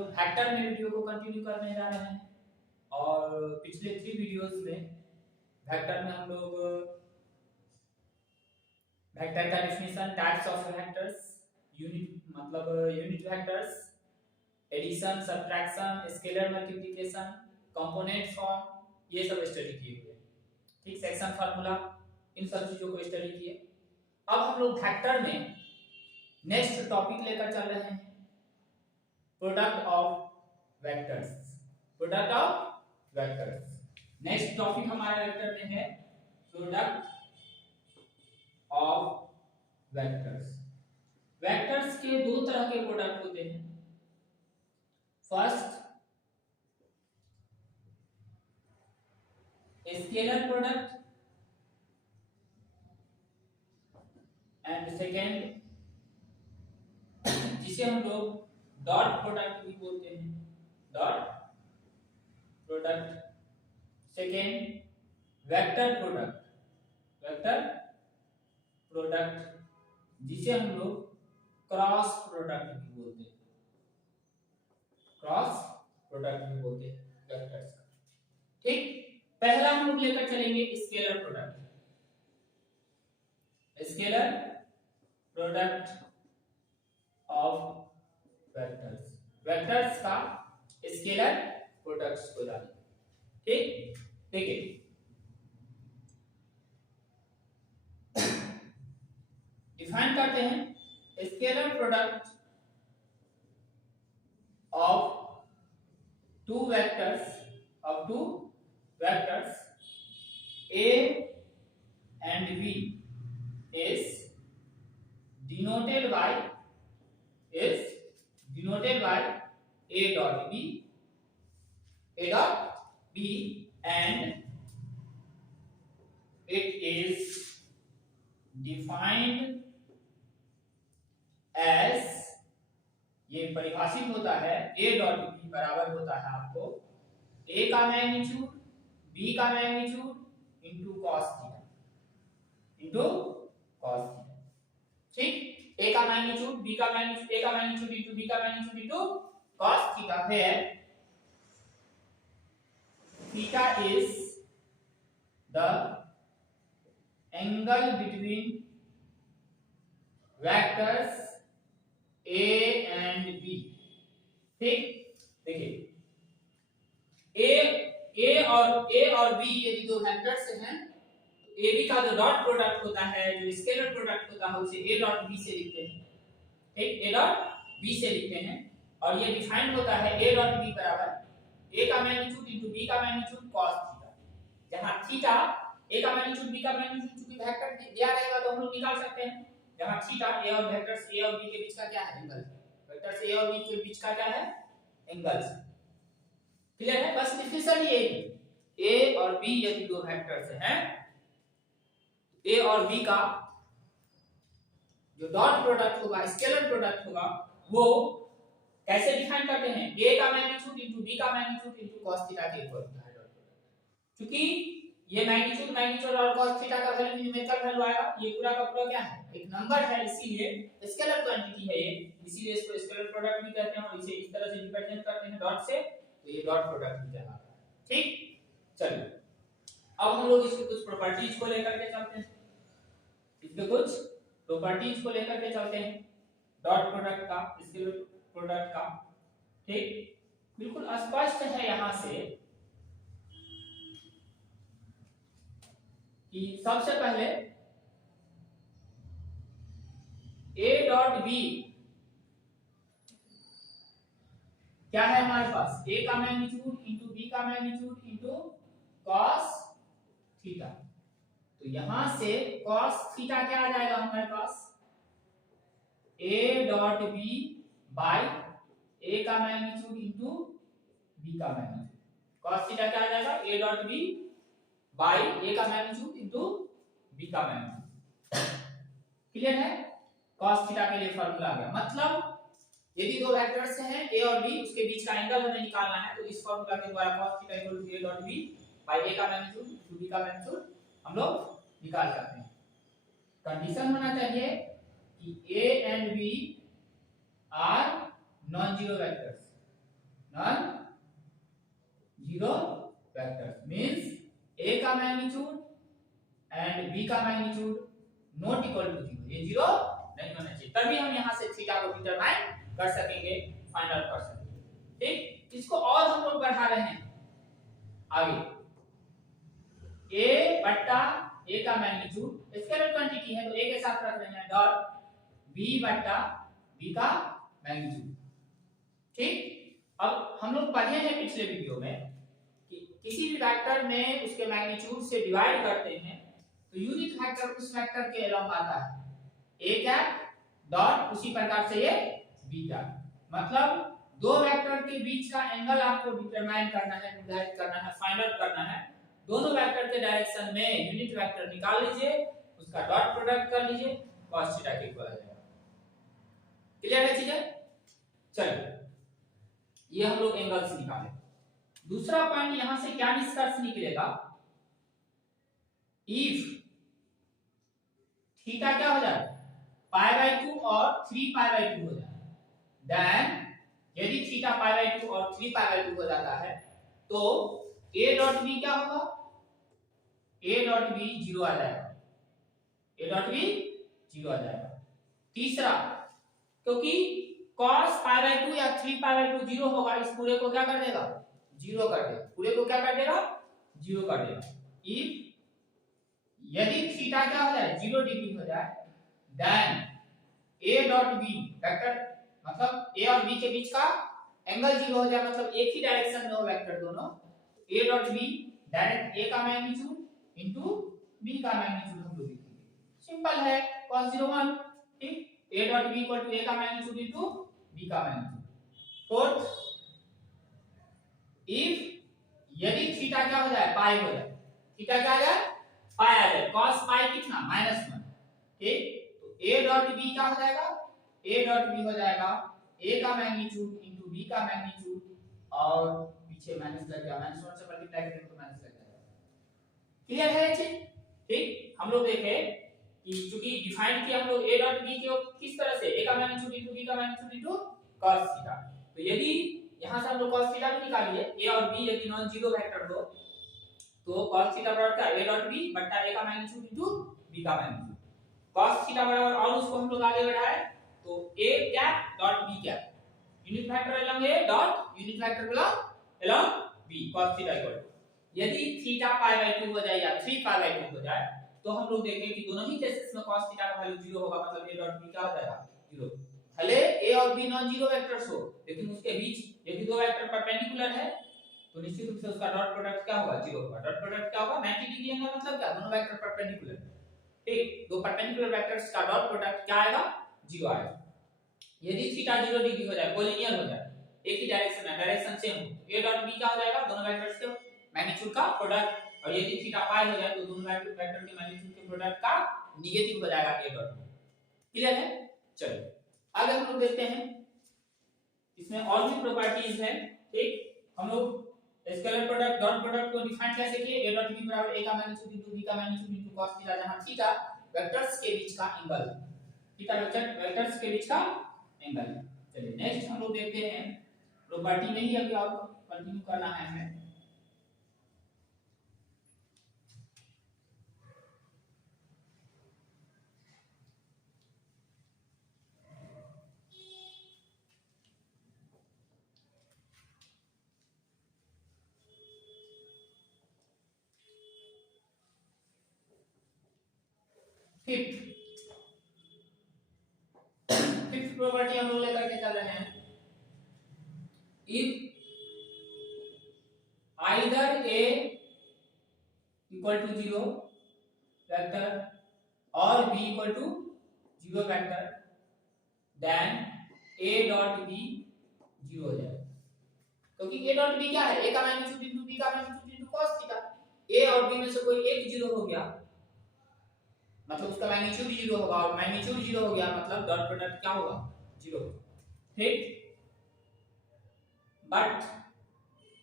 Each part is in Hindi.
वेक्टर में वीडियो को कंटिन्यू करने जा रहे हैं और पिछले 3 वीडियोस में वेक्टर में हम लोग वेक्टर का definition, types of vectors, unit vectors, addition, subtraction, scalar multiplication, component form, ये सब स्टडी किए हुए। ठीक, सेक्शन फार्मूला, इन सब चीजों को स्टडी किए। अब हम लोग वेक्टर में नेक्स्ट टॉपिक लेकर चल रहे हैं, product of vectors. Product of vectors next topic हमारा वेक्टर में है प्रोडक्ट ऑफ वेक्टर्स। वेक्टर्स के दो तरह के प्रोडक्ट होते हैं। First, scalar product and second, जिसे हम लोग डॉट प्रोडक्ट भी बोलते हैं, dot product. Second, vector product, vector product, जिसे हम लोग क्रॉस प्रोडक्ट भी बोलते हैं, क्रॉस प्रोडक्ट भी बोलते हैं वेक्टर्स का। ठीक, पहला हम लोग लेकर चलेंगे scalar product. Scalar product of vectors, vectors का स्केलर प्रोडक्ट्स को जानेंगे। ठीक, देखिए डिफाइन करते हैं scalar product of two vectors A and B is denoted by A dot B and it is defined as, ये परिभाषित होता है A डॉट B बराबर होता है आपको A का मैग्नीट्यूड B का मैग्नीट्यूड इनटू cos थीटा, ठीक। A का मैग्नीट्यूड B का मैग्नीट्यूड, A का मैग्नीट्यूड इनटू B का magnitude into cos theta, where theta is the angle between vectors A and B। ठीक, देखिए A और B यदि दो वेक्टर्स हैं, ए बी का जो डॉट प्रोडक्ट होता है, जो स्केलर प्रोडक्ट होता है, उसे ए डॉट बी से लिखते हैं। ठीक, ए डॉट बी से लिखते हैं और ये डिफाइंड होता है ए डॉट बी बराबर ए का मैग्नीट्यूड इनटू बी का मैग्नीट्यूड cos थीटा, जहां थीटा ए का मैग्नीट्यूड बी का मैग्नीट्यूड चूंकि वेक्टर दिया रहेगा तो हम लोग निकाल सकते हैं, जहां थीटा ए और वेक्टर्स ए और बी के बीच का क्या है, एंगल। वेक्टर्स ए और बी के बीच का क्या है, एंगल। क्लियर है? बस डिफिनेशन ये है, ए और बी यदि दो वेक्टर्स हैं, ए और बी का जो डॉट प्रोडक्ट होगा, स्केलर प्रोडक्ट होगा, वो कैसे डिफाइन करते हैं, a का मैग्नीट्यूड इनटू b का मैग्नीट्यूड इनटू cos थीटा के इक्वल होता है। क्योंकि ये मैग्नीट्यूड और cos थीटा का वैल्यू न्यूमेरिकल वैल्यू आएगा, ये पूरा का पूरा क्या है, एक नंबर है, इसीलिए स्केलर क्वांटिटी है ये, इसीलिए इसको स्केलर प्रोडक्ट भी कहते हैं और इसे इस तरह से रिप्रेजेंट करते हैं डॉट से, तो ये डॉट प्रोडक्ट भी कहलाता है। ठीक, चलिए अब हम लोग इसकी कुछ प्रॉपर्टीज को लेकर के चलते हैं, डॉट प्रोडक्ट का, स्केलर प्रोडक्ट का। ठीक, बिल्कुल स्पष्ट है यहां से कि सबसे पहले A डॉट B क्या है हमारे पास, A का मैग्नीट्यूड इनटू B का मैग्नीट्यूड इनटू cos थीटा, तो यहां से cos थीटा क्या आ जाएगा हमारे पास, A dot B by A का मैग्नीट्यूड इनटू B का मैग्नीट्यूड, cos थीटा क्या आ जाएगा, A dot B by A का मैग्नीट्यूड इनटू B का मैग्नीट्यूड। क्लियर है? cos थीटा के लिए फार्मूला आ गया, मतलब यदि दो वेक्टर्स हैं A और B, उसके बीच का एंगल हमें निकालना है, तो इस फार्मूला के द्वारा cos theta equal to A dot B by A का मैग्नीट्यूड इनटू B का मैग्नीट्यूड हम लोग निकाल सकते हैं। कंडीशन होना चाहिए कि A and B are non zero vectors, non zero vectors means A का मैग्नीट्यूड एंड बी का magnitude not equal to zero, ये जीरो नहीं होना चाहिए, तभी हम यहां से थीटा को डिटरमाइन कर सकेंगे, फाइंड आउट कर सकेंगे। ठीक, इसको और हम लोग बढ़ा रहे हैं आगे, a बट्टा a का मैग्नीट्यूड स्केलर क्वांटिटी है तो a के साथ रख रहे हैं डॉट b बट्टा b का मैग्नीट्यूड। ठीक, अब हम लोग पढ़े हैं पिछले वीडियो में कि किसी भी वेक्टर में उसके मैग्नीट्यूड से डिवाइड करते हैं तो यूनिट वेक्टर उस वेक्टर के अलोंग आता है, a कैप डॉट उसी प्रकार से ये b कैप, मतलब दो वेक्टर के बीच का एंगल आपको डिटरमाइन करना है, निर्धारित करना है, फाइंड आउट करना है। दोनों वेक्टर के डायरेक्शन में यूनिट वेक्टर निकाल लीजिए, उसका डॉट प्रोडक्ट कर लीजिए, cos थीटा के इक्वल आ जाएगा। क्लियर है चीजें? चलिए ये हम लोग एंगल्स निकाले। दूसरा पॉइंट यहां से क्या निष्कर्ष निकलेगा, इफ थीटा क्या हो जाए पाई बाय 2 और 3 पाई बाय 2 हो जाए, देन यदि थीटा पाई बाय 2 और 3 पाई बाय 2 हो जाता है तो a डॉट b क्या होगा, a डॉट b 0 आ जाएगा, a डॉट b 0 आ जाएगा। तीसरा, क्योंकि cos पाई बाय 2 या 3 पाई बाय 2 0 होगा, इस पूरे को क्या कर देगा 0 कर देगा, पूरे को क्या कर देगा 0 कर देगा। इफ यदि थीटा क्या हो जाए 0 डिग्री हो जाए, then a dot b vector मतलब a और b के बीच का एंगल 0 हो जाए, मतलब एक ही डायरेक्शन में हो वेक्टर दोनों, a dot b direct a का मैग्नीट्यूड इनटू b का मैग्नीट्यूड हम लोग लिखेंगे, सिंपल है cos 0 1। ठीक, a dot b equal to a का मैग्नीट्यूड इनटू b का मैग्नीट्यूड। फोर्थ, इफ यदि थीटा क्या हो जाए पाई हो जाए, थीटा क्या आ जाए पाई आ जाए, cos पाई कितना -1। ठीक, तो a डॉट b क्या हो जाएगा, a डॉट b हो जाएगा a का मैग्नीट्यूड इनटू b का मैग्नीट्यूड और पीछे माइनस लग गया, -1 से मल्टीप्लाई करेंगे तो माइनस लग जाएगा। क्लियर है ये चीज? ठीक, हम लोग देखे कि चूंकि डिफाइन किया हम लोग a डॉट b को किस तरह से, a का मैग्नीट्यूड इनटू b का मैग्नीट्यूड इनटू cos थीटा, तो यदि यहां से हम लोग cos थीटा भी निकालिए, a और b यदि नॉन जीरो वेक्टर हो तो cos थीटा बराबर क्या a डॉट b बट्टा a का मैग्नीट्यूड इनटू b का मैग्नीट्यूड, cos थीटा बराबर, और उसको हम लोग आगे बढ़ाए तो a cap dot b cap, unit vector along a dot unit vector along b, cos theta equal to, यदि थीटा पाई बाय 2 हो जाए या 3 पाई बाय 2 हो जाए तो हम लोग देखें कि दोनों ही केसेस में cos थीटा का वैल्यू 0 होगा, मतलब a डॉट b क्या हो जाएगा 0। भले a और b नॉन जीरो वेक्टर्स हो, लेकिन उसके बीच यदि दो वेक्टर परपेंडिकुलर है तो निश्चित रूप से उसका डॉट प्रोडक्ट क्या होगा 0 होगा। डॉट प्रोडक्ट क्या होगा 90 डिग्री एंगल, मतलब क्या दोनों वेक्टर परपेंडिकुलर। ठीक, दो परपेंडिकुलर वेक्टर्स का डॉट प्रोडक्ट क्या आएगा 0 आएगा। यदि थीटा 0 डिग्री हो जाए, कोलिनियर हो जाए, एक ही डायरेक्शन में, डायरेक्शन सेम हो, a डॉट b क्या हो जाएगा दोनों वेक्टर्स के मैग्नीट्यूड का प्रोडक्ट, और यदि थीटा पाई हो जाए तो दोनों वेक्टर के मैग्नीट्यूड के प्रोडक्ट का नेगेटिव हो जाएगा a डॉट b। क्लियर है? चलिए आगे हम लोग देखते हैं, इसमें और भी प्रॉपर्टीज है। ठीक, हम लोग स्केलर प्रोडक्ट डॉट प्रोडक्ट को डिफाइन कैसे किए, a डॉट b बराबर a का मैग्नीट्यूड इनटू b का मैग्नीट्यूड इनटू cos थीटा, जहां थीटा वेक्टर्स के बीच का एंगल, थीटा वेक्टर्स के बीच का एंगल। चलिए नेक्स्ट हम लोग देखते हैं, प्रॉपर्टी में ही अभी और कंटिन्यू करना है हमें। फिफ्थ प्रॉपर्टी हम लोग लेकर के चल रहे हैं, if either a equal to 0 vector और b equal to 0 vector, then a dot b 0 हो जाए, क्योंकि a डॉट b क्या है a का मैग्नीट्यूड इनटू b का magnitude into cos theta, a और b में से कोई एक 0 हो गया मतलब उसका मैग्नीट्यूड 0 होगा, और मैग्नीट्यूड 0 हो गया मतलब डॉट प्रोडक्ट क्या होगा 0 होगा। ठीक, बट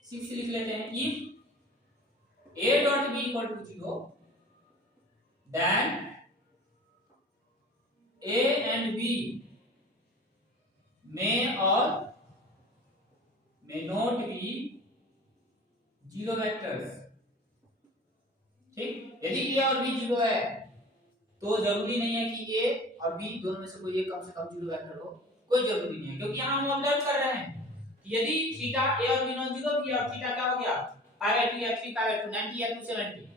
6 लिख लेते हैं, if a dot b equal to 0 then a and b may may not be zero vectors. ठीक, यदि ए और बी जीरो है तो जरूरी नहीं है कि ए और बी दोनों में से कोई एक कम से कम जीरो वेक्टर हो, कोई जरूरी नहीं है, क्योंकि यहाँ हम ऑब्जर्व कर रहे हैं कि यदि थीटा ए और बी नॉन जीरो भी है और थीटा क्या हो गया पाई बाय 2 या 3 पाई बाय 2 90 या 270,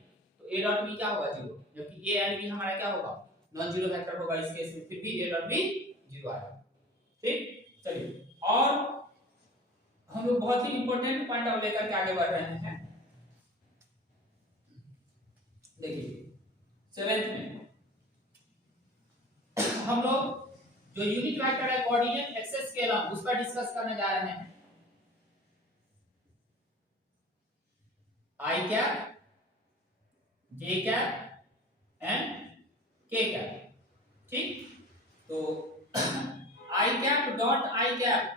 तो ए डॉट बी क्या होगा जीरो, जबकि ए एंड बी हमारा क्या होगा नॉन जीरो वेक्टर होगा इस केस में, फिर भी ए डॉट बी जीरो आएगा। ठीक, चलिए और हम लोग बहुत ही इंपॉर्टेंट पॉइंट अब लेकर के आगे बढ़ रहे हैं। देखिए 7th में हम लोग जो यूनिट वेक्टर है कोऑर्डिनेट एक्सेस स्केलर उस पर डिस्कस करने जा रहे हैं। I cap, J cap and K cap. ठीक, तो I cap dot I cap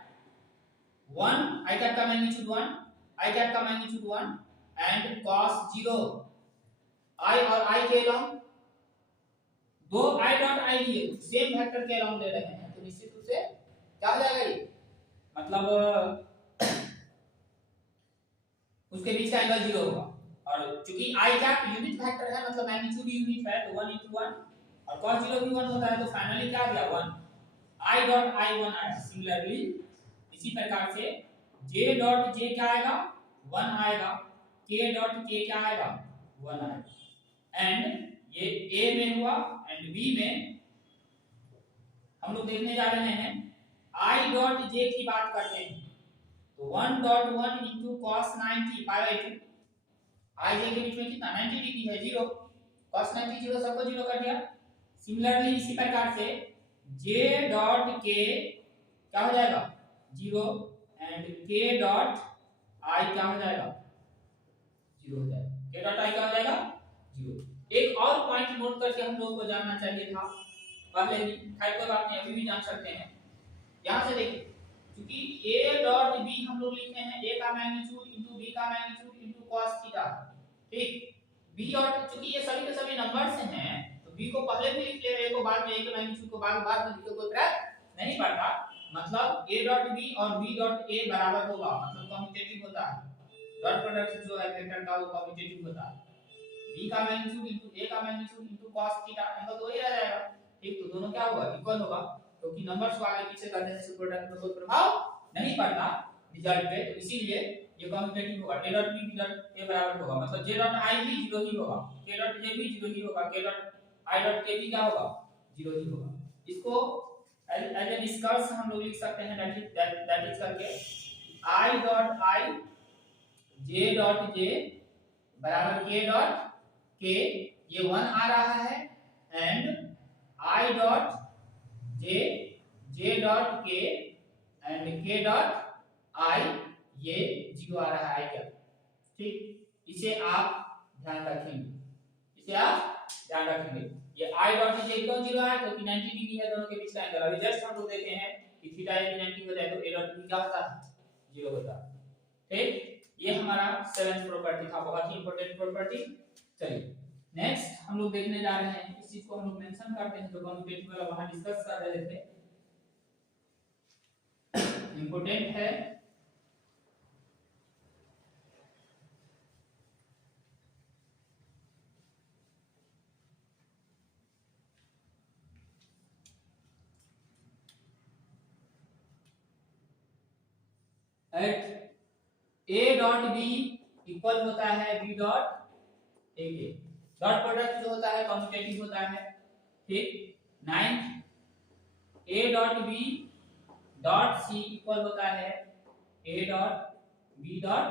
1, I cap का मैग्नीट्यूड 1, आई कैप का मैग्नीट्यूड 1 एंड कॉस 0। आई और आई के अलोंग दो आई डॉट आई लिए सेम वेक्टर के अलोंग ले रहे हैं, तो निश्चित रूप से क्या हो जाएगा ये, मतलब उसके बीच का एंगल 0 होगा। और चूंकि आई कैप यूनिट वेक्टर है मतलब मैग्नीट्यूड यूनिट है, तो 1 into 1 और cos 0 भी 1 होता है, तो फाइनली क्या आ गया 1, आई डॉट आई 1 आया। सिमिलरली इसी प्रकार से j डॉट j क्या आएगा 1 आएगा, k डॉट k क्या आएगा 1 आएगा। एंड ये a में हुआ एंड b में हम लोग देखने जा रहे हैं i डॉट j की बात करते हैं, तो 1 dot 1 into cos 90 pi by 2, i j के बीच में कितना 90 डिग्री है 0, cos 90 0 सबको 0 कर दिया। सिमिलरली इसी प्रकार से j डॉट k क्या हो जाएगा 0 एंड k डॉट i क्या हो जाएगा 0 हो जाएगा, k डॉट i क्या हो जाएगा 0। एक और पॉइंट नोट करके हम लोगों को जानना चाहिए था पहले ही, खैर कोई बात नहीं अभी भी जान सकते हैं। यहां से देखिए क्योंकि a डॉट b हम लोग लिखते हैं a का मैग्नीट्यूड इनटू b का मैग्नीट्यूड इनटू cos थीटा। ठीक, b डॉट चूंकि ये सभी के सभी नंबर्स हैं तो b को पहले भी लिख ले, a को बाद में, a के मैग्नीट्यूड को बाद में लिखो, कोई फर्क नहीं पड़ता। मतलब a डॉट b और b डॉट a बराबर होगा, मतलब कम्यूटेटिव होता है, डॉट प्रोडक्ट जो है वेक्टर का वो कम्यूटेटिव होता है। b का मैग्नीट्यूड इनटू a का magnitude into cos theta angle तो वही रह जाएगा। ठीक, तो दोनों क्या होगा इक्वल होगा, क्योंकि नंबर्स को आगे पीछे करने से प्रोडक्ट में कोई प्रभाव नहीं पड़ता रिजल्ट पे, तो इसीलिए ये कम्यूटेटिव होगा। a dot b dot a बराबर होगा, मतलब j डॉट i भी 0 ही होगा, k डॉट j भी 0 ही होगा, k dot i dot k भी क्या होगा 0 ही होगा। इसको एज ए निष्कर्ष हम लोग लिख सकते हैं दैट इज करके i dot i j dot j बराबर k डॉट k, ये 1 आ रहा है and i dot j dot k and k dot i ये 0 आ रहा है i क्या। ठीक, इसे आप ध्यान रखेंगे, इसे आप ध्यान रखेंगे। ये i डॉट j क्यों 0 है, क्योंकि 90 डिग्री है दोनों के बीच का एंगल। अभी जस्ट हम लोग देखे हैं कि थीटा यदि 90 हो जाए तो a डॉट b क्या होता है 0 होता है। ठीक, ये हमारा 7th प्रॉपर्टी था, बहुत ही इंपॉर्टेंट प्रॉपर्टी। चलिए नेक्स्ट हम लोग देखने जा रहे हैं, इस चीज को हम लोग मेंशन करते हैं जो कम्यूटेटिव वाला वहां डिस्कस कर रहे थे, इंपॉर्टेंट है। Eight a dot b equal होता है b डॉट a के, डॉट प्रोडक्ट जो होता है कम्यूटेटिव होता है। ठीक, 9 a dot b dot c equal होता है a dot b dot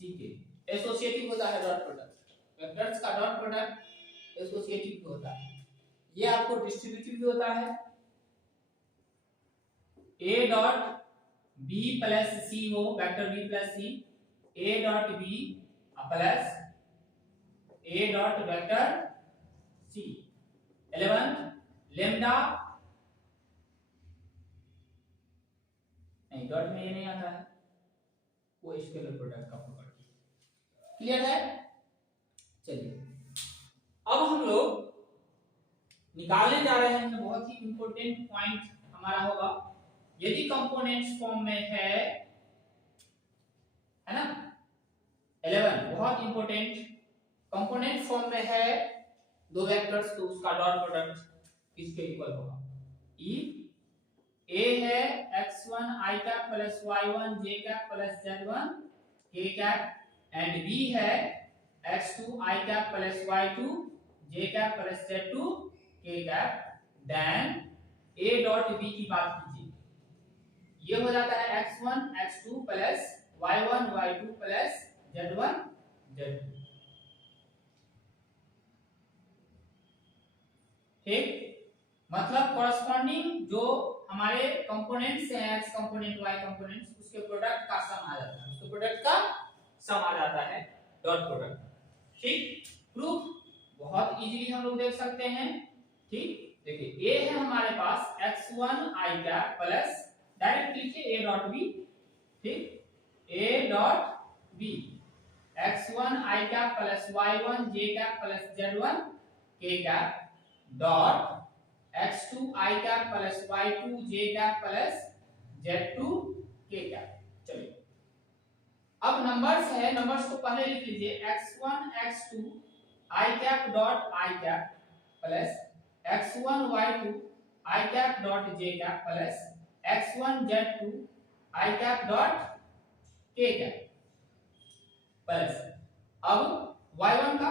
c के, एसोसिएटिव होता है डॉट प्रोडक्ट, वेक्टर्स का डॉट प्रोडक्ट एसोसिएटिव होता है। ये आपको डिस्ट्रीब्यूटिव भी होता है, a dot b plus c हो, vector b plus c, a dot b plus a dot vector c। 11 lambda नहीं, डॉट में ये नहीं आता है, वो स्केलर प्रोडक्ट का प्रॉपर्टी। क्लियर है? चलिए अब हम लोग निकालने जा रहे हैं, बहुत ही इंपॉर्टेंट पॉइंट हमारा होगा, यदि कंपोनेंट्स फॉर्म में है 11 बहुत इंपॉर्टेंट कंपोनेंट फॉर्म में है दो वेक्टर्स, तो उसका डॉट प्रोडक्ट किसके इक्वल होगा? इफ a है x1 i cap plus y1 j cap plus z1 k cap and b है x2 i cap plus y2 j cap plus z2 k cap, then a dot b की बात कीजिए, ये हो जाता है x1 x2 plus y1 y2 plus z1 z2। ठीक, मतलब कॉरस्पॉन्डिंग जो हमारे कंपोनेंट्स हैं x कंपोनेंट y कंपोनेंट्स, उसके प्रोडक्ट का सम आ जाता है, उसके प्रोडक्ट का सम आ जाता है डॉट प्रोडक्ट। ठीक, प्रूफ बहुत इजीली हम लोग देख सकते हैं। ठीक, देखिए a है हमारे पास x1 i cap plus, direct लिखिए a डॉट b। ठीक, a dot b x1 i cap plus y1 j cap plus z1 k cap dot x2 i cap plus y2 j cap plus z2 k cap. चलिए अब नंबर्स है, नंबर्स को पहले लिख लीजिए, x1 x2 i cap dot i cap plus x1 y2 i cap dot j cap plus x1 z2 i cap dot k cap plus, अब y1 का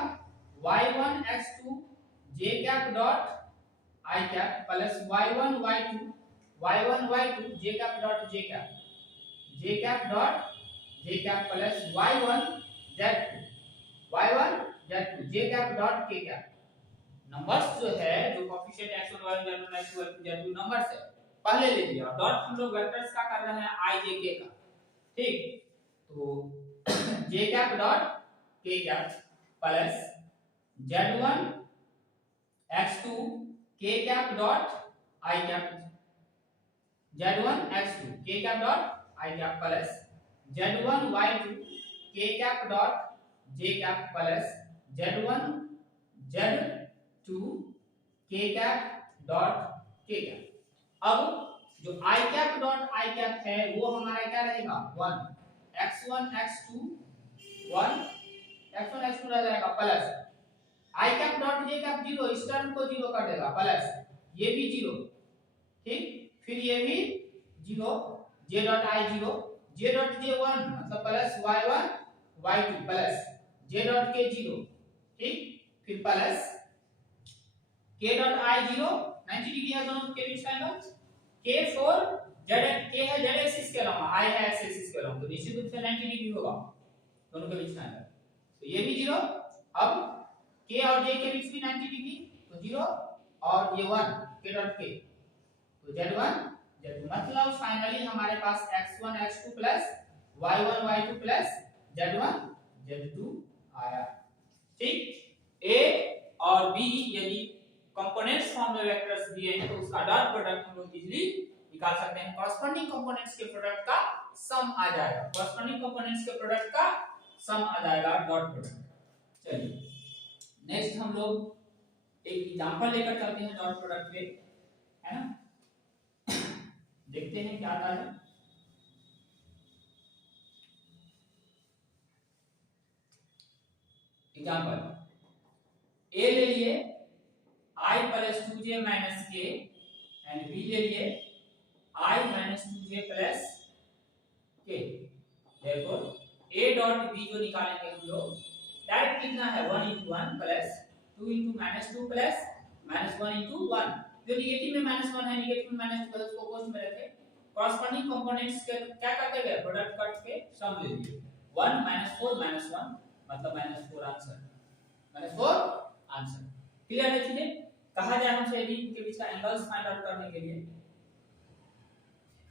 y1 x2 j cap dot i cap plus y1 y2 j cap dot j cap dot j cap plus y1 z2 j cap dot k cap. Numbers जो है, जो coefficient x1 y1 z1 x2 z2 numbers है, पहले ले लिया, डॉट हम लोग वेक्टर्स का कर रहे हैं i j k का। ठीक, तो j cap dot k cap plus z1 x2 k cap dot i cap, z1 x2 k cap dot i cap plus z1 y2 k cap dot j cap plus z1 z2 k cap dot k cap. अब जो i cap dot i cap है वो हमारा क्या रहेगा? 1 x1 x2 1 x1 x2 रह जाएगा plus i cap dot j cap 0, इस टर्म को 0 कर देगा, प्लस ये भी 0। ठीक, फिर ये भी 0, j dot i 0, j dot j 1 मतलब plus y1 y2 plus j dot k 0। ठीक, फिर plus k dot i 0, 90 degree है दोनों के बीच का angle, k for z, k है z एक्सिस के अलावा, i है x एक्सिस के अलावा, तो निश्चित रूप से 90 डिग्री होगा दोनों के बीच का एंगल, तो ये भी 0। अब k और j के बीच भी 90 डिग्री, तो 0, और ये 1 k डॉट k, तो z1 z2, मतलब फाइनली हमारे पास x1 x2 plus y1 y2 plus z1 z2 आया। ठीक, a और b यदि कंपोनेंट्स फॉर्म में वेक्टर्स दिए हैं तो उसका डॉट प्रोडक्ट हम लोग इजीली निकाल सकते हैं, कॉरस्पॉन्डिंग कंपोनेंट्स के प्रोडक्ट का सम आ जाएगा, कॉरस्पॉन्डिंग कंपोनेंट्स के प्रोडक्ट का सम आ जाएगा डॉट प्रोडक्ट। चलिए नेक्स्ट हम लोग एक एग्जांपल लेकर चलते हैं डॉट प्रोडक्ट पे, है ना, देखते हैं क्या आता है। एग्जांपल a ले लिए i plus 2j minus k and b ले लिए i minus 2j plus k। देखो a डॉट b जो निकालेंगे हम लोग, डायरेक्ट लिखना है 1 into 1 plus 2 into minus 2 plus minus 1 into 1, जो निगेटिव में माइनस 1 है, निगेटिव में माइनस 2 है, उसको कोष्ठ में रखें, कॉरस्पॉन्डिंग कंपोनेंट्स के क्या करते गए, प्रोडक्ट कट के सम ले लिए, 1 माइनस 4 माइनस 1 मतलब minus 4 answer, minus 4 answer. Clear है चीजें? कहा जाए हमसे यदि इनके बीच का एंगल्स फाइंड आउट करने के लिए,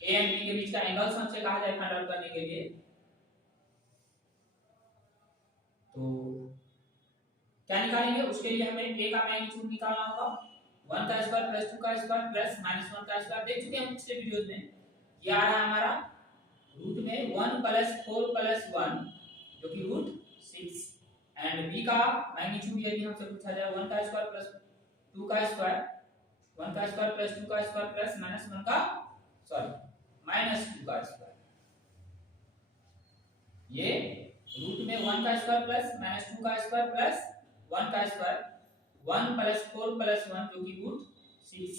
a एंड b के बीच का एंगल्स हमसे कहा जाए फाइंड आउट करने के लिए, तो क्या निकालेंगे? उसके लिए हमें a का मैग्नीट्यूड निकालना होगा, 1 का स्क्वायर प्लस 2 का स्क्वायर प्लस माइनस 1 का स्क्वायर, देख चुके हैं पिछले वीडियोस में। ये आ रहा है हमारा रूट में 1 प्लस 4 प्लस 1 जो कि रूट 6, एंड b का मैग्नीट्यूड यदि हमसे पूछा जाए 1 का स्क्वायर प्लस 2 का स्क्वायर, 1 का स्क्वायर प्लस 2 का स्क्वायर प्लस माइनस 1 का माइनस 2 का स्क्वायर, ये रूट में 1 का स्क्वायर प्लस -2 का स्क्वायर प्लस 1 का स्क्वायर, 1 + 4 + 1 जो कि √6।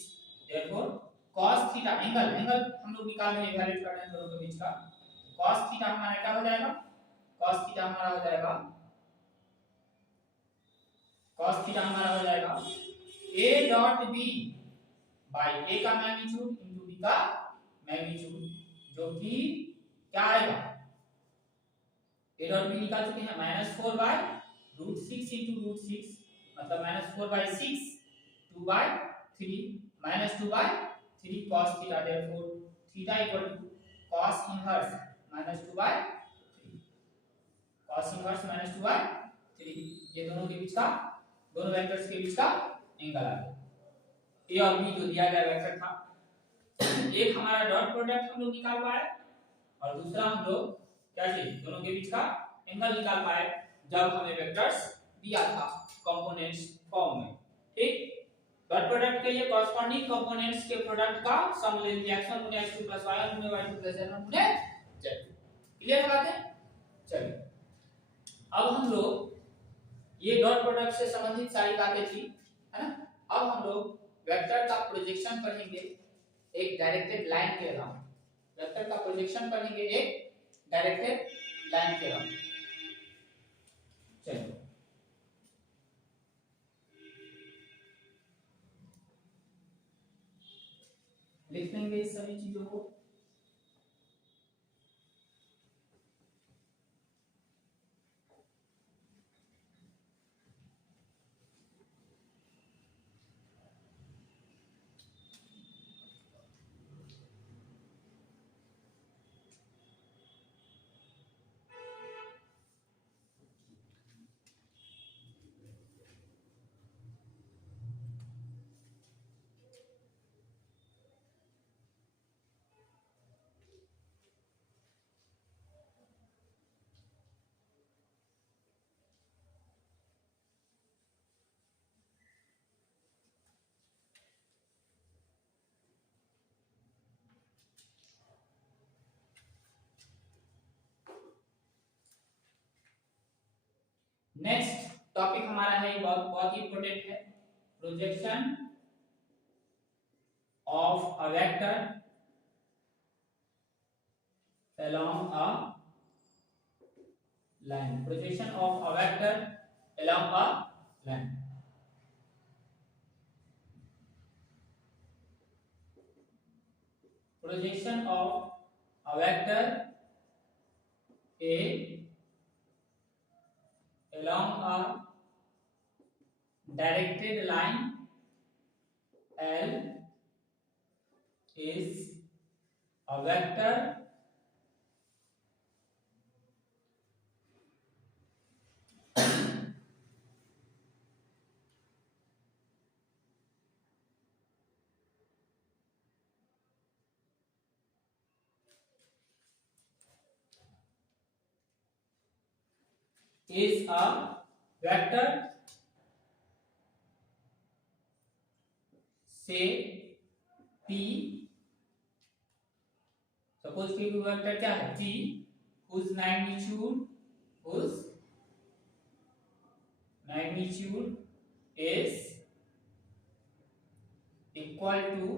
देयरफॉर cos थीटा एंगल हम लोग निकाल रहे हैं, इवैल्यूएट कर रहे हैं दोनों के बीच का। cos थीटा हमारा क्या हो जाएगा? cos थीटा हमारा हो जाएगा a dot b by a का मैग्नीट्यूड इनटू b का मैग्नीट्यूड, जो कि क्या आएगा? a डॉट b निकाल चुके हैं, -4/√6 इनटू √6 मतलब -4/6, 2/3 -2/3 cos theta. Therefore theta equal to cos inverse -2/3, cos inverse -2/3। ये दोनों के बीच का, दोनों वेक्टर्स के बीच का एंगल आ गया। ए और बी जो दिया गया वेक्टर था, एक हमारा डॉट प्रोडक्ट हम लोग निकाल पाए और दूसरा हम लोग क्या चीज दोनों के बीच का एंगल निकाल पाए जब हमें वेक्टर्स दिया था कंपोनेंट्स फॉर्म में। ठीक, डॉट प्रोडक्ट के लिए कॉरस्पॉन्डिंग कंपोनेंट्स के प्रोडक्ट का सम ले लिया x1 * x2 + y1 * y2 + z1 * z2। Clear है बात है? चलिए अब हम लोग ये डॉट प्रोडक्ट से संबंधित सारी बातें थी, है ना। अब हम लोग वेक्टर का प्रोजेक्शन पढ़ेंगे एक डायरेक्टेड लाइन के अराउंड। वेक्टर का प्रोजेक्शन पढ़ेंगे एक डायरेक्टेड लाइन के अराउंड। चलिए लिख लेंगे इस सभी चीजों को। नेक्स्ट टॉपिक हमारा है, बहुत बहुत ही इंपॉर्टेंट है, projection of a vector along a line। projection of a vector along a line। projection of a vector A along a directed line L is a vector is a vector say P, suppose P की वेक्टर क्या है? P whose magnitude is equal to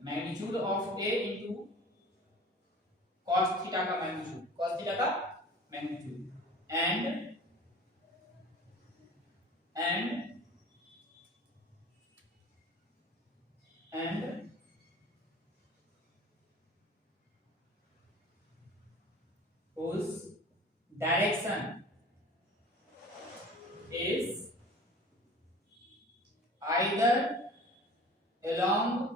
magnitude of A into cos theta का magnitude and whose direction is either along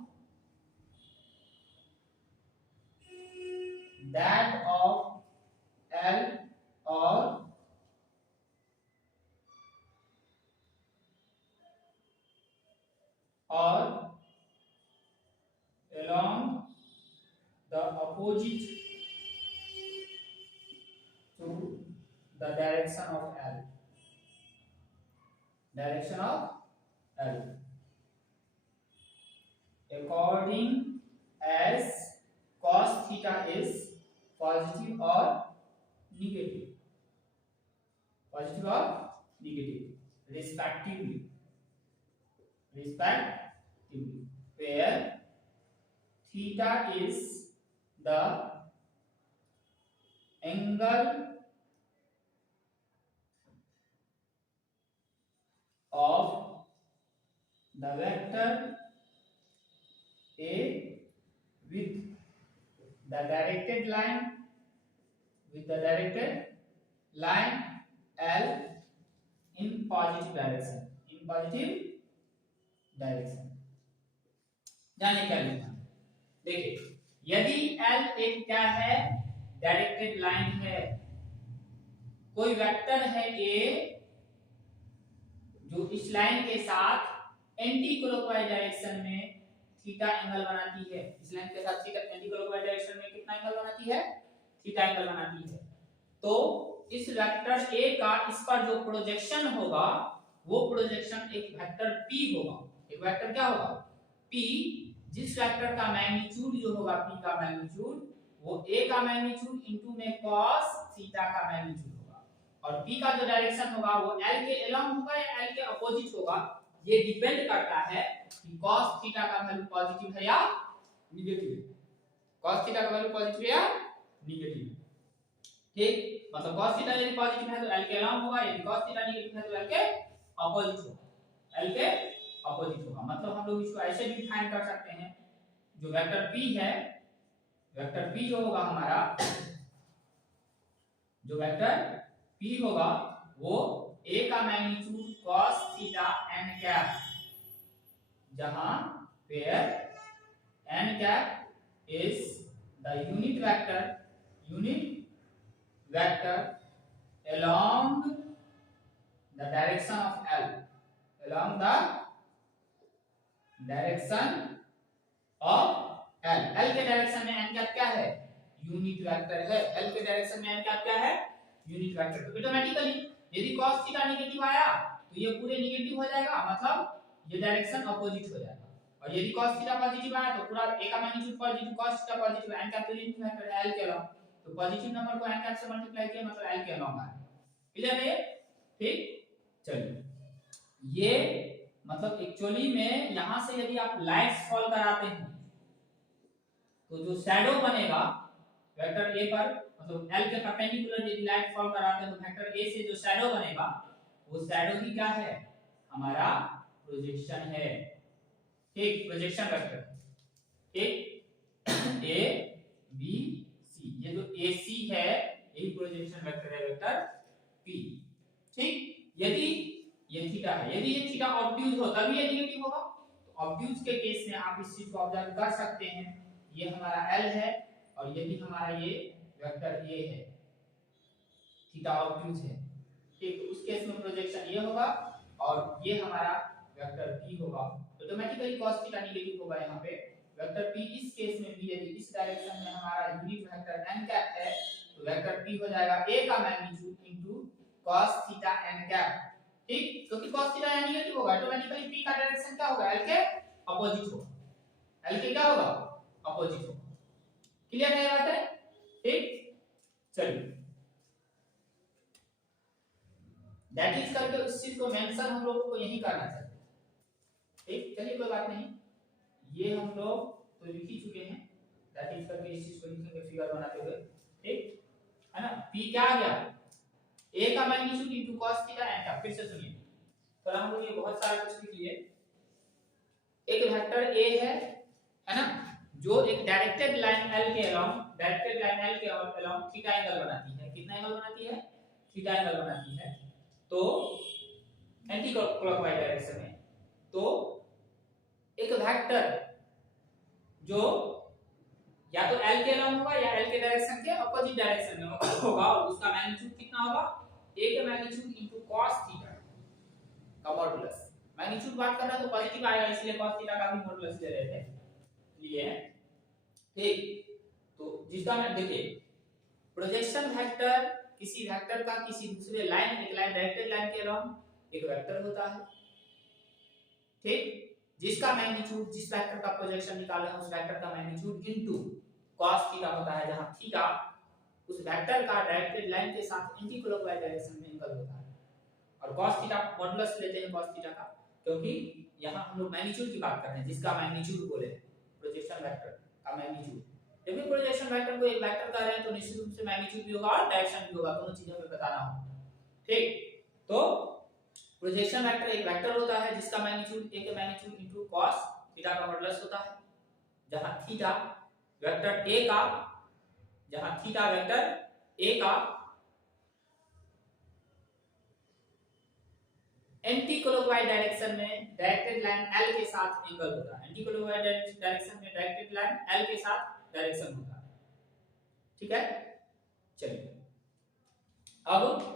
that of L or along the opposite to the direction of L। L according as cos theta is positive or negative, respectively, where theta is the angle of the vector A with the directed line L in positive direction, जाने क्या लिखना। देखिए यदि L एक क्या है, डायरेक्टेड लाइन है, कोई वेक्टर है A जो इस लाइन के साथ एंटी क्लॉकवाइज डायरेक्शन में थीटा एंगल बनाती है, इस लाइन के साथ थीटा एंटी क्लॉकवाइज डायरेक्शन में कितना एंगल बनाती है, थीटा एंगल बनाती है। तो इस वेक्टर A का इस पर जो प्रोजेक्शन होगा वो प्रोजेक्शन एक वेक्टर P होगा। एक वेक्टर क्या होगा, P, जिस वेक्टर का मैग्नीट्यूड जो होगा P का मैग्नीट्यूड वो A का मैग्नीट्यूड इनटू में cos थीटा का मैग्नीट्यूड होगा, और P का जो डायरेक्शन होगा वो L के अलोंग होगा या L के अपोजिट होगा। ये डिपेंड करता है कि cos थीटा का वैल्यू पॉजिटिव है या नेगेटिव है, cos थीटा का वैल्यू पॉजिटिव है या नेगेटिव है। ठीक, मतलब cos थीटा यदि पॉजिटिव है तो L के अलोंग होगा, यदि cos थीटा नेगेटिव है तो L के अपोजिट होगा, मतलब हम लोग इसको ऐसे भी डिफाइन कर सकते हैं, जो वेक्टर P है, वेक्टर P जो होगा हमारा, जो वेक्टर P होगा वो A का magnitude cos theta n cap, जहां where n cap is the unit vector along the direction of L, L के डायरेक्शन में n कैप क्या है, यूनिट वेक्टर है। L के डायरेक्शन में n कैप क्या है, यूनिट वेक्टर। तो ऑटोमेटिकली यदि cos थीटा नेगेटिव आया तो ये पूरे नेगेटिव हो जाएगा, मतलब ये डायरेक्शन अपोजिट हो जाएगा, और यदि cos थीटा पॉजिटिव आया तो पूरा A का magnitude positive, cos theta positive, n cap तो यूनिट वेक्टर है L के अलोंग, तो पॉजिटिव नंबर को n कैप से मल्टीप्लाई किया मतलब L के अलोंग आया। क्लियर है? ठीक, चलिए ये मतलब एक्चुअली में यहां से यदि आप लाइट्स फॉल कराते हैं तो जो शैडो बनेगा वेक्टर A पर, मतलब L के परपेंडिकुलर यदि लाइट फॉल कराते हैं तो वेक्टर A से जो शैडो बनेगा वो शैडो ही क्या है, हमारा प्रोजेक्शन है। ठीक, प्रोजेक्शन वेक्टर, ठीक, A B C, ये जो AC है यही प्रोजेक्शन वेक्टर है, वेक्टर P। ठीक, यदि ये थीटा है, यदि ये थीटा ऑब्ट्यूज हो तभी ये नेगेटिव होगा, तो ऑब्ट्यूज के केस में आप इस चीज को ऑब्जर्व कर सकते हैं, ये हमारा L है और यदि हमारा ये वेक्टर A है, थीटा ऑब्ट्यूज है। ठीक, तो उस केस में प्रोजेक्शन ये होगा और ये हमारा वेक्टर P होगा, ऑटोमेटिकली cos थीटा नेगेटिव होगा यहाँ पे। वेक्टर P इस केस में भी यदि इस डायरेक्शन में हमारा यूनिट वेक्टर n कैप है तो वेक्टर P हो जाएगा A का magnitude into cos theta n cap. ठीक, क्योंकि cos थीटा नेगेटिव होगा, ऑटोमेटिकली P का डायरेक्शन क्या होगा, L के अपोजिट होगा, L के क्या होगा, अपोजिट होगा। क्लियर है ये बात है? ठीक, चलिए दैट इज करके उस चीज को मेंशन हम लोग को यही करना चाहिए। ठीक, चलिए कोई बात नहीं, ये हम लोग तो लिख ही चुके हैं, दैट इज करके इस चीज को लिखेंगे फिगर बनाते हुए। ठीक है ना, P क्या आ गया, A का magnitude into cos theta n का। फिर से सुनिए, तो हम लोग ये बहुत सारा कुछ लिख लिए। एक वेक्टर A है ना, जो एक डायरेक्टेड लाइन L के अलोंग थीटा एंगल बनाती है। कितना एंगल बनाती है, थीटा एंगल बनाती है, तो एंटी क्लॉकवाइज डायरेक्शन में। तो एक वेक्टर जो या तो L के अलोंग होगा या L के डायरेक्शन के अपोजिट डायरेक्शन में होगा, उसका मैग्नीट्यूड कितना होगा, A के मैग्नीट्यूड इनटू cos थीटा का मॉडुलस। मैग्नीट्यूड बात कर रहा है तो पॉजिटिव आएगा, इसलिए cos थीटा का भी मॉडुलस ले रहे थे, लिए। ठीक, तो जिसका मैं देखिए प्रोजेक्शन वेक्टर किसी वेक्टर का किसी दूसरे लाइन, एक लाइन डायरेक्टेड लाइन के अलोंग एक वेक्टर होता है, ठीक, जिसका मैग्नीट्यूड, जिस वेक्टर का प्रोजेक्शन निकाला है उस वेक्टर का मैग्नीट्यूड इनटू cos थीटा होता है, जहां थीटा उस वेक्टर का डायरेक्टेड लाइन के साथ एंटी क्लॉकवाइज डायरेक्शन में एंगल होता है। और cos थीटा मॉडुलस लेते हैं cos थीटा का, क्योंकि यहां हम लोग मैग्नीट्यूड की बात कर रहे हैं, जिसका मैग्नीट्यूड बोले प्रोजेक्शन वेक्टर का मैग्नीट्यूड। जब भी प्रोजेक्शन वेक्टर को एक वेक्टर कह रहे हैं तो निश्चित रूप से मैग्नीट्यूड भी होगा और डायरेक्शन भी होगा, दोनों चीजें हमें बताना होगा। ठीक, तो प्रोजेक्शन वेक्टर एक वेक्टर होता है जिसका मैग्नीट्यूड a के मैग्नीट्यूड इनटू cos थीटा का मॉडुलस होता है, जहां थीटा वेक्टर a का, जहां थीटा वेक्टर a का एंटी क्लॉकवाइज डायरेक्शन में डायरेक्टेड लाइन L के साथ एंगल होता है। एंटी क्लॉकवाइज डायरेक्शन में डायरेक्टेड लाइन L के साथ डायरेक्शन होता है। ठीक है, चलिए अब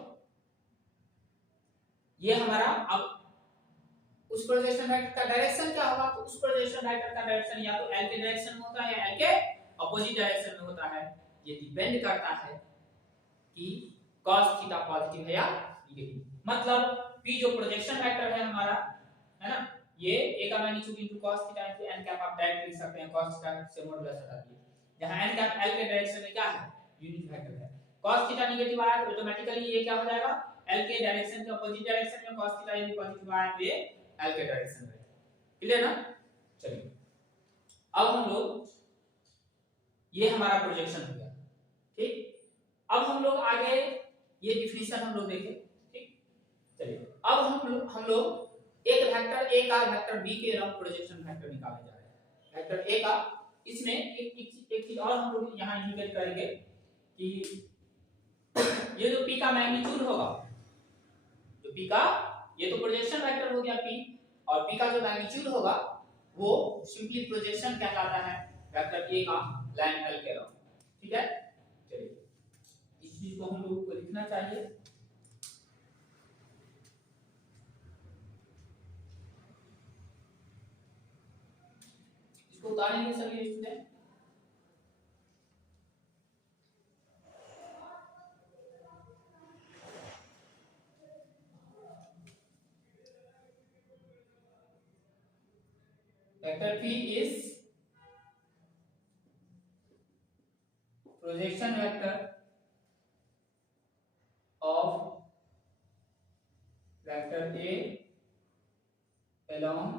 ये हमारा, अब उस प्रोजेक्शन वेक्टर का डायरेक्शन क्या होगा, तो उस प्रोजेक्शन वेक्टर का डायरेक्शन या तो L के डायरेक्शन में होता है या L के अपोजिट डायरेक्शन में होता है। ये डिपेंड करता है कि cos थीटा पॉजिटिव है या नेगेटिव। मतलब P जो प्रोजेक्शन वेक्टर है हमारा, है ना, ये a का magnitude into cos theta into n cap आप डायरेक्ट लिख सकते हैं, cos थीटा से मॉडुलस हटा दिए, जहां n कैप L के डायरेक्शन में क्या है, यूनिट वेक्टर है। cos थीटा नेगेटिव आया तो ऑटोमेटिकली ये क्या हो जाएगा, L के डायरेक्शन के अपोजिट डायरेक्शन में cos थीटा यदि पॉजिटिव आया तो ये L के डायरेक्शन में। क्लियर ना? चलिए अब हम लोग, ये हमारा प्रोजेक्शन हो गया। ठीक, अब हम लोग आगे ये डिफिनीशन हम लोग देखें। ठीक, चलिए अब हम लोग एक वेक्टर a का वेक्टर b के लंब प्रोजेक्शन वेक्टर निकालने जा रहे हैं। वेक्टर a का, इसमें एक चीज और हम लोग यहां इंडिकेट करेंगे कि ये जो p का मैग्नीट्यूड होगा, जो p का, ये तो प्रोजेक्शन वेक्टर हो गया p, और p का जो मैग्नीट्यूड होगा वो सिंपली प्रोजेक्शन कहलाता है वेक्टर a का लाइन L के लंब। ठीक है, चलिए इस चीज को हम लोगों को लिखना चाहिए। इसको उतारेंगे सभी student. Vector P is projection vector of vector A along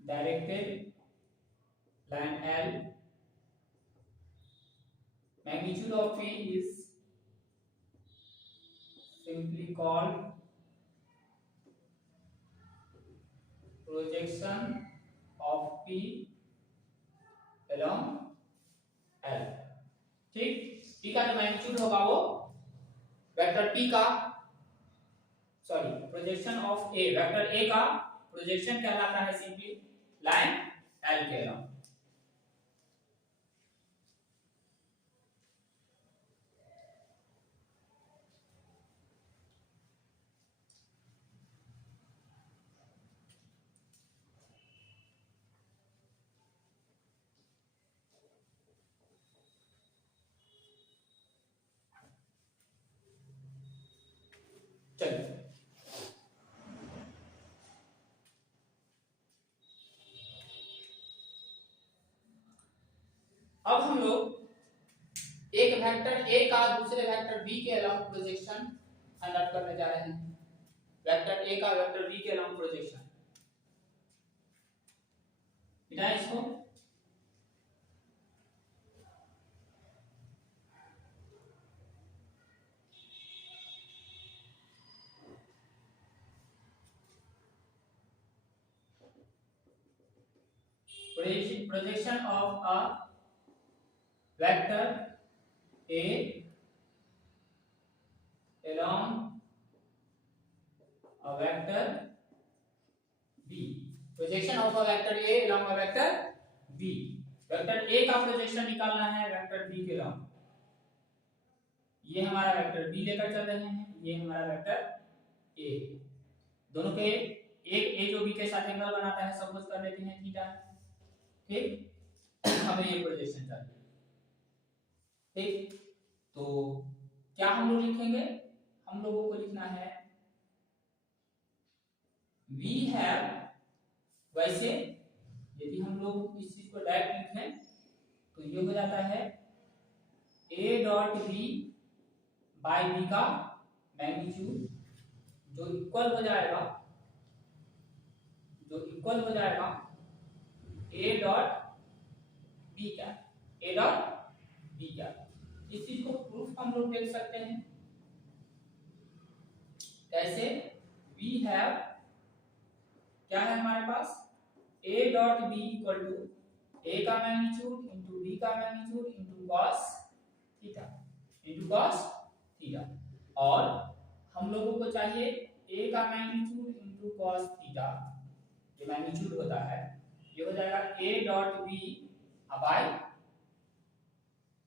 directed line L. Magnitude of P is simply called projection of P along L। ठीक, P का जो मैग्नीट्यूड होगा वो वेक्टर P का, sorry, projection of A, vector A का प्रोजेक्शन कहलाता है सिंपली लाइन L के अलॉन्ग। चलिए अब हम लोग एक वेक्टर A का दूसरे वेक्टर B के अलॉन्ग प्रोजेक्शन फाइंड आउट करने जा रहे हैं। वेक्टर A का वेक्टर B के अलॉन्ग प्रोजेक्शन, मिटाएं इसको। Projection of a vector A along a vector B। Projection of a vector A along a vector B। Vector A का प्रोजेक्शन निकालना है वेक्टर B के अलॉन्ग। ये हमारा वेक्टर B लेकर चल रहे हैं, ये हमारा वेक्टर A, दोनों के एक A जो B के साथ एंगल बनाता है सपोज कर लेते हैं थीटा। ठीक, हमें ये प्रोजेक्शन चाहिए। ठीक, तो क्या हम लोग लिखेंगे, हम लोगों को लिखना है वी हैव, वैसे यदि हम लोग इस चीज को डायरेक्ट लिखें तो ये हो जाता है a dot B by b का मैग्नीट्यूड जो इक्वल हो जाएगा ए डॉट बी क्या, ए डॉट बी क्या। इस चीज को प्रूफ हम लोग देख सकते हैं कैसे। वी हैव क्या है हमारे पास, A dot B equal to A का मैग्नीट्यूड इंटू बी का मैग्नीट्यूड इंटू कॉस थीटा, और हम लोगों को चाहिए ए का मैग्नीट्यूड इंटू कॉस थीटा, ये मैग्नीट्यूड होता है, ये हो जाएगा A dot B by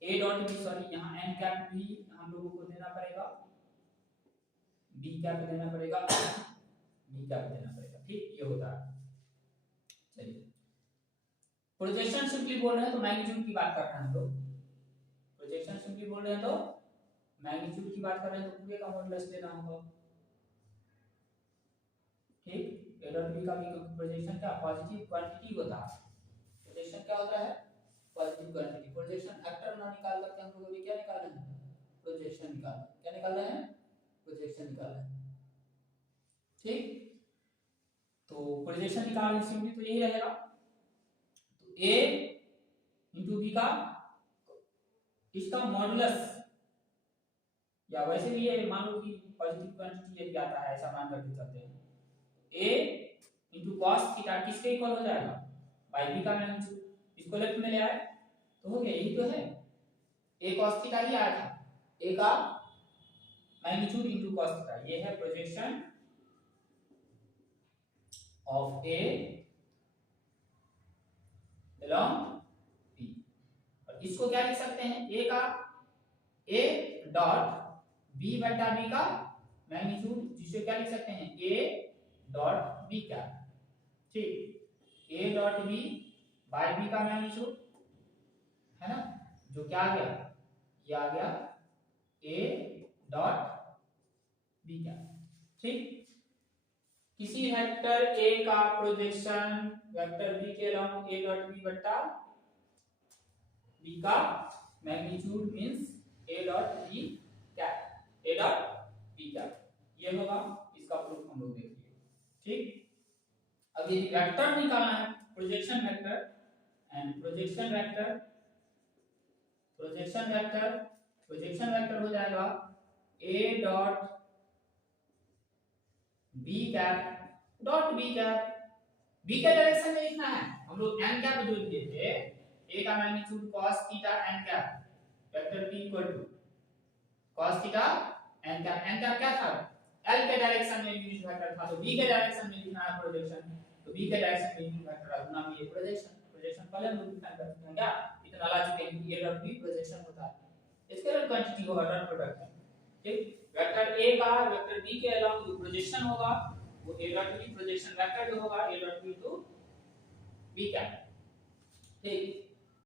A dot B, sorry यहाँ एन कैप भी हम लोगों को देना पड़ेगा, बी कैप देना पड़ेगा, ठीक, ये होता है। चलिए प्रोजेक्शन सिंपली बोल रहे हैं तो मैग्नीट्यूड की बात कर रहे हैं हम लोग, प्रोजेक्शन सिंपली बोल रहे हैं तो मैग्नीट्यूड की बात कर रहे हैं तो पूरे का मॉडुलस लेना होगा, ठीक। ए डॉट बी का भी प्रोजेक्शन क्या पॉजिटिव क्वांटिटी होता है, प्रोजेक्शन क्या होता है पॉजिटिव क्वांटिटी। प्रोजेक्शन फैक्टर ना निकाल करके हम लोग अभी क्या निकाल रहे हैं, प्रोजेक्शन निकाल रहे हैं, प्रोजेक्शन निकाल रहे हैं, ठीक। तो प्रोजेक्शन निकालने सिंपली तो यही रहेगा, तो a इंटू बी का इसका मॉडुलस, या वैसे भी ये मान लो कि पॉजिटिव क्वांटिटी यदि आता है ऐसा मान करके चलते हैं, a इंटू कॉस थीटा किसके इक्वल हो जाएगा, बाय बी का मैग्नीट्यूड, इसको लेफ्ट में ले आए तो हो गया, यही तो है, a cos थीटा ही आया था, a का मैग्नीट्यूड इंटू कॉस थीटा, ये है projection of a along b, और इसको क्या लिख सकते हैं, a का a डॉट b बटा b का मैग्नीट्यूड, जिसे क्या लिख सकते हैं a डॉट b का, ठीक, a dot b by b का मैग्नीट्यूड है ना, जो क्या आ गया, ये आ गया a डॉट b का, ठीक। किसी वेक्टर a का प्रोजेक्शन वेक्टर b के अलोंग a डॉट b बटा b का magnitude means a dot b cap, a dot b cap, ये होगा, इसका प्रूफ हम लोग देख लिए, ठीक। अब यदि वेक्टर निकालना है, projection vector and projection vector हो जाएगा a dot b cap dot b cap, b के डायरेक्शन में लिखना है, हम लोग n कैप जो लिए थे, a का magnitude cos theta n cap, vector p equal to cos theta n cap क्या था, l के डायरेक्शन में यूनिट वेक्टर था, तो b के डायरेक्शन में लिखना है प्रोजेक्शन, तो b के डायरेक्शन में यूनिट वेक्टर है, नाम ये प्रोजेक्शन पहले हम लोग डिफाइन कर चुके हैं, क्या इतना ला चुके हैं कि a डॉट b प्रोजेक्शन होता है, स्केलर क्वांटिटी होगा, डॉट प्रोडक्ट है, ठीक। वेक्टर a का वेक्टर b के अलोंग जो प्रोजेक्शन होगा वो a dot b projection vector जो होगा a dot b to b cap, ठीक।